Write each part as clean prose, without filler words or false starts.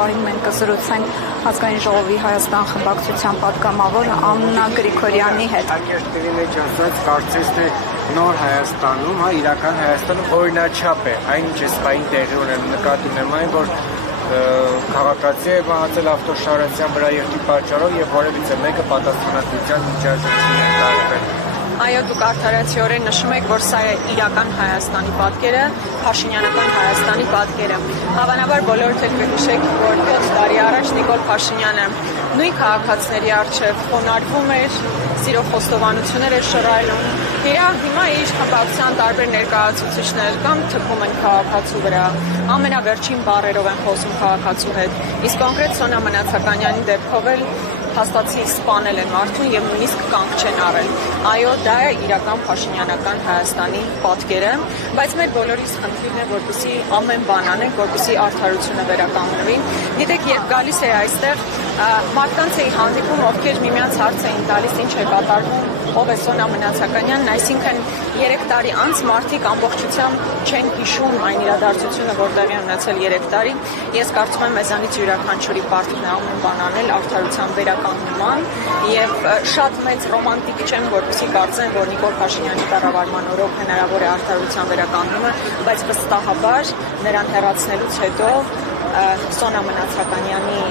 պահին մենք կզրուցենք Ազգային ժողովի Հայաստան խմբակցության պատգամավոր Աննա Գրիգորյանի հետ։ Ակերտների մեջ ասած, կարծես թե նոր Հայաստանում, իրական Հայաստանում օրինաչափ է, այն ինչ է սպային տեղի ունենում, նկատի ունեմ այն, որ քաղաքացի է մահացել ավտոշարացյան վրա երթի պատճառով եւ որևիցե մեկը պատասխանատվության միջազգային չի ենթարկվել։ Այո, դուք արդարացիորեն նշում եք, որ սա է իրական Հայաստանի պատկերը, Փաշինյանական Հայաստանի պատկերը։ Հավանաբար բոլորդ եք կհիշեք, որ 7 տարի առաջ Նիկոլ Փաշինյանը նույն քաղաքացիների առջև խոնարհվում էր, սիրո խոստովանություններ էր շռայլում։ Հիմա իր խմբակցության տարբեր ներկայացուցիչներ կամ թփում են քաղաքացու վրա, ամենավերջին բառերով են խոսում քաղաքացու հետ։ Իսկ կոնկրետ Սոնա Մնացականյանի դեպքով էլ հաստատի սպանել են մարդուն եւ նույնիսկ կանգ չեն առել։ Այո, դա է իրական Փաշինյանական Հայաստանի պատկերը, բայց մեր բոլորիս խնդիրն է, որպեսզի ամեն բան անենք, որպեսզի արդարությունը վերականգնվի։ Գիտեք, երբ գալիս է այստեղ, մարդկանց էի հանդիպում, ովքեր միմյանց հարց էին տալիս, ինչ է կատարվում, ով է Սոնա Մնացականյանն, այսինքն 3 տարի անց մարդիկ ամբողջությամբ չեն հիշում այն իրադարձությունը, որ տեղի ունեցել 3 տարի։ Ես կարծում եմ, մեզանից յուրաքանչյուրի պարտքն է ամեն բան անել արդարության վերականգնման եւ շատ մեծ ռոմանտիկ չեմ, որպեսզի կարծեմ, որ Նիկոլ Փաշինյանի կառավարման օրոք հնարավոր է արդարության վերականգնումը, բայց վստահաբար նրան հեռացնելուց հետո Սոնա Մնացականյանի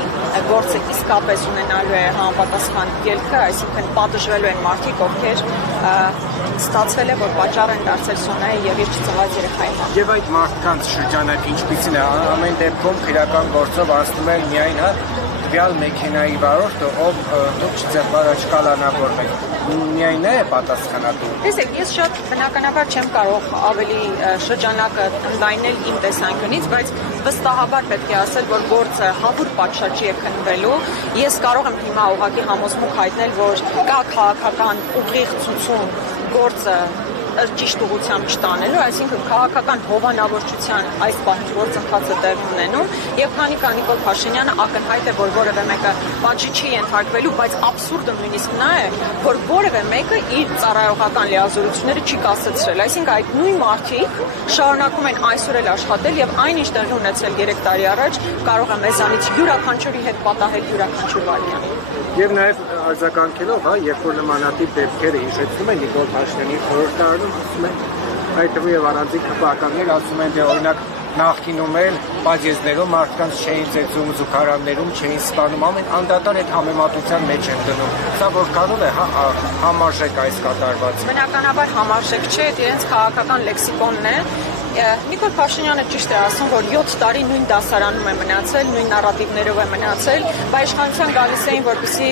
գործը իսկապես ունենալու է համապատասխան ելքը, այսինքն պատժվելու են մարդիկ, ովքեր ստացվել է, որ պատճառ են դարձել Սոնայի եւ իր չծնված երեխայի համար։ Եվ այդ մարդկանց շրջանակը ինչպիսին է, ամեն դեպքում քրեական գործով անցնում է միայն տվյալ մեքենայի վարորդը, ով դուք չկալանավորվեք, միայն է պատասխանատու։ Տեսեք, ես շատ բնականաբար չեմ կարող ավելի շրջանակը ընդլայնել իմ տեսանկյունից, բայց վստահաբար պետք է ասել, որ գործը հավուր պատշաճի է քննվելու։ Ես կարող եմ հիմա ուղղակի համոզմունք հայտնել, որ կա քաղաքական ուղիղ ցուցում գործը ճիշտ ուղղությամբ չտանելու, այսինքն քաղաքական հովանավորչության այս բանի գործընթացը տեղի ունենում եւ քանի կա Նիկոլ Փաշինյանը ակնհայտ է, որ որևէ մեկը պատժի չի ենթարկվելու, բայց աբսուրդը նույնիսկ նա է, որ որևէ մեկը իր ծառայողական լիազորությունները չի կասեցրել, այսինքն այդ նույն մարդիկ շարունակում են այսօր էլ աշխատել եւ այնինչ տեղի ունեցել 3 տարի առաջ կարող է մեզանից յուրաքանչյուրի հետ պատահել յուրաքանչյուր վարյանը։ Եվ նաև արձագանքելով, երբ որ նմանատիպ դեպքերը հիշեցնում են Նիկոլ Փաշինյանի խորհրդարանում, ասում են, այդ թվում եւ առանձին քպականներ ասում են, թե օրինակ նախկինում էլ պատժեզներում մարդկանց չէին ծեծում, զուգարաններում չէին սպանում, ամեն անդադար այդ համեմատության մեջ են դնում։ Սա որքանով է համարժեք այս կատարվածը։ Բնականաբար համարժեք չէ, իրենց քաղաքական լեքսիկոնն է։ Նիկոլ Փաշինյանը ճիշտ է ասում, որ 7 տարի նույն դասարանում է մնացել, նույն նարատիվներով է մնացել, բայց իշխանության գալիս էին, որպեսզի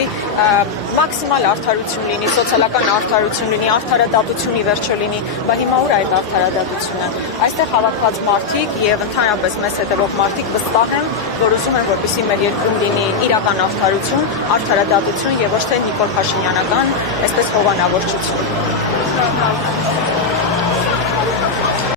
մաքսիմալ արդարություն լինի, սոցիալական արդարություն լինի, արդարադատություն ի վերջո լինի, բայց հիմա ուր է այդ արդարադատությունը։ Այստեղ հավաքված մարդիկ եւ ընդհանրապես մեզ հետևող մարդիկ վստահ են, որ ուզում են, որպեսզի մեր երկրում լինի իրական արդարություն, արդարադատություն եւ ոչ թե Նիկոլ Փաշինյանական, այսպես հովանավորչություն։